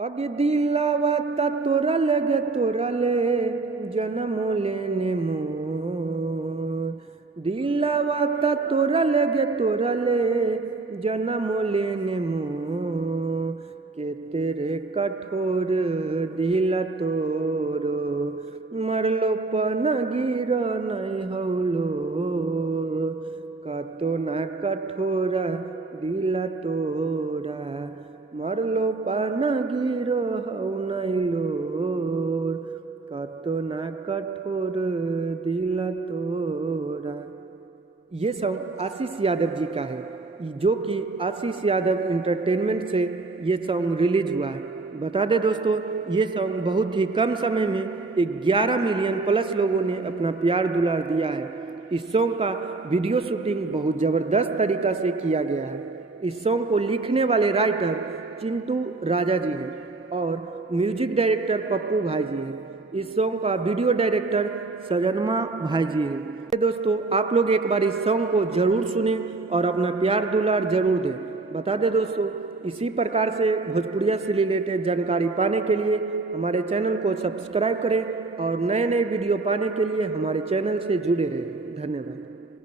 अगे दिलावा ता तोरा ले जन्म लेने मोर दिलावा ता तोरा ले जन्म लेने मोर के तेरे कठोर दिला तोरो मरलो पन गिर नहीं हौलो कतो ना कठोरा दिला तोरा मरलो पान गिरो हौ नैलोर कतो ना कठोर दिला तोरा। ये सॉन्ग आशीष यादव जी का है, जो कि आशीष यादव इंटरटेनमेंट से ये सॉन्ग रिलीज हुआ है। बता दें दोस्तों, ये सॉन्ग बहुत ही कम समय में 11 मिलियन प्लस लोगों ने अपना प्यार दुलार दिया है। इस सॉन्ग का वीडियो शूटिंग बहुत ज़बरदस्त तरीक़ा से किया गया है। इस सॉन्ग को लिखने वाले राइटर चिंटू राजा जी हैं और म्यूजिक डायरेक्टर पप्पू भाई जी हैं। इस सॉन्ग का वीडियो डायरेक्टर सजनमा भाई जी हैं। दोस्तों, आप लोग एक बार इस सॉन्ग को ज़रूर सुने और अपना प्यार दुलार जरूर दें। बता दें दोस्तों, इसी प्रकार से भोजपुरिया से रिलेटेड जानकारी पाने के लिए हमारे चैनल को सब्सक्राइब करें और नए नए वीडियो पाने के लिए हमारे चैनल से जुड़े रहें।